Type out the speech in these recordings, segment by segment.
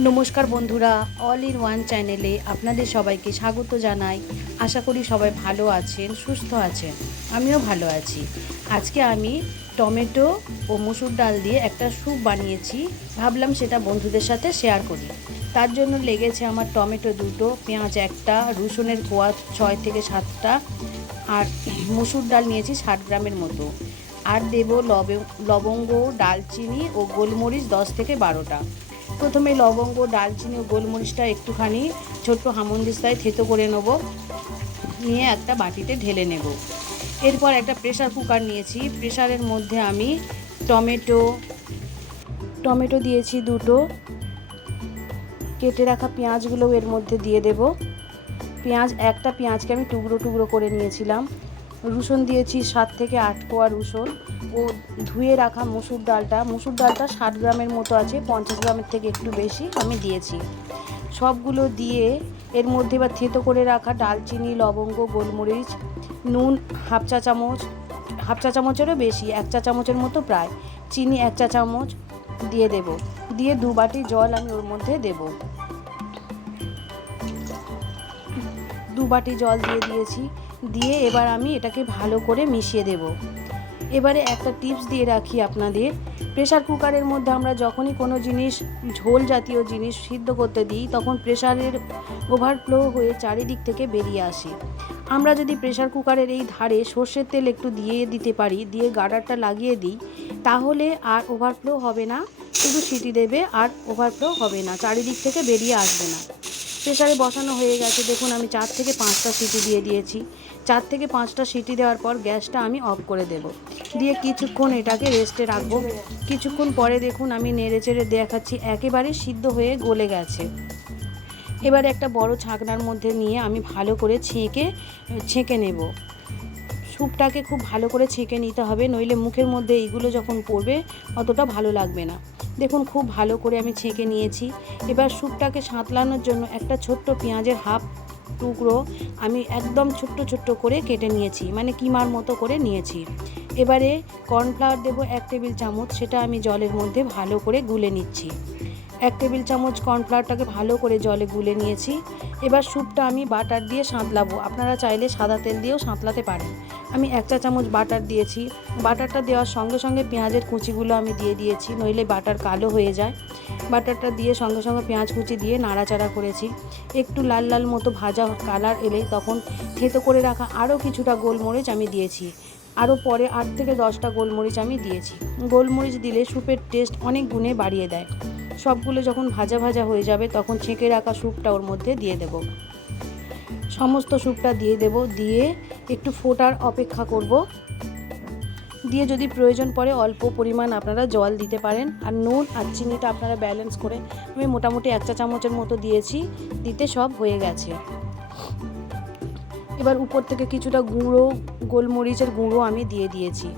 নমস্কার বন্ধুরা all in one চ্যানেলে আপনাদের সবাইকে স্বাগত জানাই। আশা করি সবাই ভালো আছেন, সুস্থ আছেন। আমিও ভালো আছি। আজকে আমি টমেটো ও মুসুর ডাল দিয়ে একটা স্যুপ বানিয়েছি। ভাবলাম সেটা বন্ধুদের সাথে শেয়ার করি। তার জন্য লেগেছে আমার টমেটো দুটো, পেঁয়াজ একটা, রসুনের কোয়া ছয় থেকে সাতটা, আর মুসুর ডাল নিয়েছি ষাট গ্রামের মতো। আর দেব লবে- লবঙ্গ, ডালচিনি ও গোলমরিচ দশ থেকে বারোটা। প্রথমে লবঙ্গ, ডালচিনি ও গোলমরিচটা একটুখানি ছোট্ট হামন্দিস্তায় থেতো করে নেব। নিয়ে একটা বাটিতে ঢেলে নেব। এরপর একটা প্রেশার কুকার নিয়েছি। প্রেশারের মধ্যে আমি টমেটো টমেটো দিয়েছি দুটো। কেটে রাখা পেঁয়াজগুলো এর মধ্যে দিয়ে দেব। পেঁয়াজ, একটা পেঁয়াজকে আমি টুকরো টুকরো করে নিয়েছিলাম। রসুন দিয়েছি সাত থেকে আট কোয়া রসুন। ও ধুয়ে রাখা মুসুর ডালটা মুসুর ডালটা ষাট গ্রামের মতো আছে, পঞ্চাশ গ্রামের থেকে একটু বেশি আমি দিয়েছি। সবগুলো দিয়ে এর মধ্যে বা থেতো করে রাখা ডালচিনি, লবঙ্গ, গোলমরিচ, নুন, হাফ চা চামচ, হাফ চা চামচেরও বেশি, এক চা চামচের মতো প্রায়। চিনি এক চা চামচ দিয়ে দেব। দিয়ে দু বাটি জল আমি ওর মধ্যে দেবো। দু বাটি জল দিয়ে দিয়েছি। দিয়ে এবার আমি এটাকে ভালো করে মিশিয়ে দেব। এবারে একটা টিপস দিয়ে রাখি আপনাদের। প্রেশার কুকারের মধ্যে আমরা যখনই কোনো জিনিস, ঝোল জাতীয় জিনিস সিদ্ধ করতে দিই, তখন প্রেশারের ওভারফ্লো হয়ে চারিদিক থেকে বেরিয়ে আসে। আমরা যদি প্রেশার কুকারের এই ধারে সর্ষের তেল একটু দিয়ে দিতে পারি, দিয়ে গার্ডারটা লাগিয়ে দিই, তাহলে আর ওভারফ্লো হবে না, শুধু সিটি দেবে আর ওভারফ্লো হবে না, চারিদিক থেকে বেরিয়ে আসবে না। প্রেশারে বসানো হয়ে গেছে, দেখুন আমি চার থেকে পাঁচটা সিটি দিয়ে দিয়েছি। চার থেকে পাঁচটা সিটি দেওয়ার পর গ্যাসটা আমি অফ করে দেব। দিয়ে কিছুক্ষণ এটাকে রেস্টে রাখব। কিছুক্ষণ পরে দেখুন আমি নেড়ে চেড়ে দেখাচ্ছি, একেবারে সিদ্ধ হয়ে গলে গেছে। এবারে একটা বড় ছাকনার মধ্যে নিয়ে আমি ভালো করে ছেঁকে ছেঁকে নেব। স্যুপটাকে খুব ভালো করে ছেঁকে নিতে হবে, নইলে মুখের মধ্যে এইগুলো যখন পড়বে অতটা ভালো লাগবে না। দেখুন খুব ভালো করে আমি ছেঁকে নিয়েছি। এবার স্যুপটাকে সাঁতলানোর জন্য একটা ছোট্ট পেঁয়াজের হাফ টুকরো আমি একদম ছোট্ট ছোট্ট করে কেটে নিয়েছি মানে কিমার মতো করে নিয়েছি। এবারে কর্নফ্লাওয়ার দেবো এক টেবিল চামচ, সেটা আমি জলের মধ্যে ভালো করে গুলে নিচ্ছি। এক টেবিল চামচ কর্নফ্লাওয়ারটাকে ভালো করে জলে গুলে নিয়েছি। এবার স্যুপটা আমি বাটার দিয়ে সাঁতলাবো, আপনারা চাইলে সাদা তেল দিয়েও সাঁতলাতে পারেন। আমি এক চা চামচ বাটার দিয়েছি, বাটারটা দেওয়ার সঙ্গে সঙ্গে পেঁয়াজের কুচিগুলো আমি দিয়ে দিয়েছি, নইলে বাটার কালো হয়ে যায়। বাটারটা দিয়ে সঙ্গে সঙ্গে পেঁয়াজ কুচি দিয়ে নাড়াচাড়া করেছি। একটু লাল লাল মতো ভাজা কালার এলেই তখন থেতো করে রাখা আরও কিছুটা গোলমরিচ আমি দিয়েছি। আরও পরে আট থেকে দশটা গোলমরিচ আমি দিয়েছি। গোলমরিচ দিলে স্যুপের টেস্ট অনেক গুণে বাড়িয়ে দেয়। সবগুলো যখন ভাজা ভাজা হয়ে যাবে তখন ছেঁকে রাখা স্যুপটা ওর মধ্যে দিয়ে দেব। সমস্ত স্যুপটা দিয়ে দেব, দিয়ে একটু ফোটার অপেক্ষা করব। দিয়ে যদি প্রয়োজন পড়ে অল্প পরিমাণ আপনারা জল দিতে পারেন, আর নুন আর চিনিটা আপনারা ব্যালেন্স করে আমি মোটামুটি এক চা চামচের মতো দিয়েছি, দিতে সব হয়ে গেছে। এবার উপর থেকে কিছুটা গুঁড়ো, গোলমরিচের গুঁড়ো আমি দিয়ে দিয়েছি।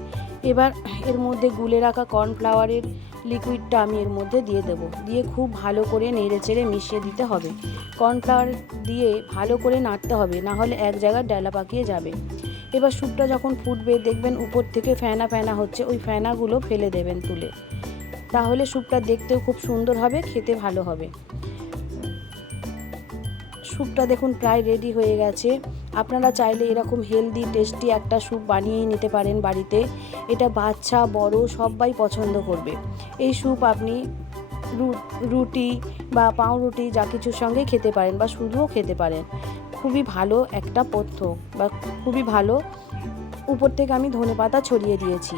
এবার এর মধ্যে গুলে রাখা কর্নফ্লাওয়ারের লিকুইডটা আমি এর মধ্যে দিয়ে দেব। দিয়ে খুব ভালো করে নেড়ে চেড়ে মিশিয়ে দিতে হবে। কর্নফ্লাওয়ার দিয়ে ভালো করে নাড়তে হবে না হলে এক জায়গায় ডালা পাকিয়ে যাবে। এবার স্যুপটা যখন ফুটবে, দেখবেন উপর থেকে ফেনা ফেনা হচ্ছে, ওই ফেনাগুলো ফেলে দেবেন তুলে। তাহলে স্যুপটা দেখতেও খুব সুন্দর হবে, খেতে ভালো হবে। স্যুপটা দেখুন প্রায় রেডি হয়ে গেছে। আপনারা চাইলে এরকম হেলদি টেস্টি একটা স্যুপ বানিয়ে নিতে পারেন বাড়িতে। এটা বাচ্চা, বড়, সবাই পছন্দ করবে। এই স্যুপ আপনি রুটি বা পাউরুটি, যা কিছুর সঙ্গে খেতে পারেন বা শুধুও খেতে পারেন। খুবই ভালো একটা পথ্য বা খুবই ভালো উপর থেকে আমি ধনেপাতা ছড়িয়ে দিয়েছি।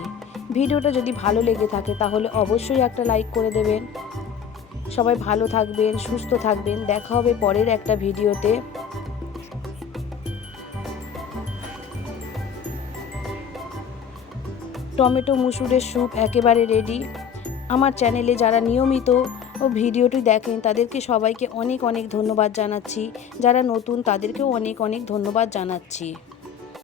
ভিডিওটা যদি ভালো লেগে থাকে তাহলে অবশ্যই একটা লাইক করে দেবেন। সবাই ভালো থাকবেন, সুস্থ থাকবেন। দেখা হবে পরের একটা ভিডিওতে। টমেটো মুসুরের স্যুপ একেবারে রেডি আমার চ্যানেলে যারা নিয়মিত ও ভিডিওটি দেখেন, তাদেরকে সবাইকে অনেক অনেক ধন্যবাদ জানাচ্ছি। যারা নতুন, তাদেরকেও অনেক অনেক ধন্যবাদ জানাচ্ছি।